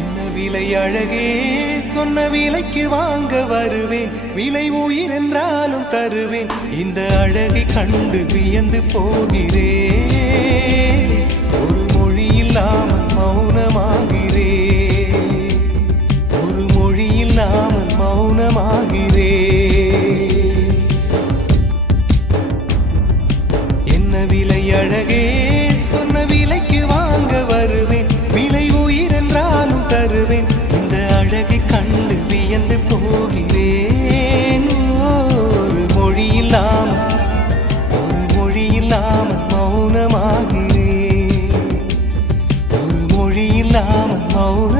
என்ன விலை அழகே, சொன்ன விலைக்கு வாங்க வருவேன். விலை உயிர் என்றாலும் தருவேன். இந்த அழகை கண்டு வியந்து போகிறேன். ஒரு மொழி இல்லாமல் மௌனமாகிறேன். ஒரு மொழி இல்லாமல் மௌனமாகிறேன். என்ன விலை அழகே, சொன்ன விலைக்கு வாங்க வருவேன். விலை உயிர் என்றாலும் தருவேன். இந்த அழகை கண்டு வியந்து போகிறேன். ஒரு மொழி இல்லாமல் மௌனமாகிறேன். ஒரு மொழி இல்லாமல் மௌன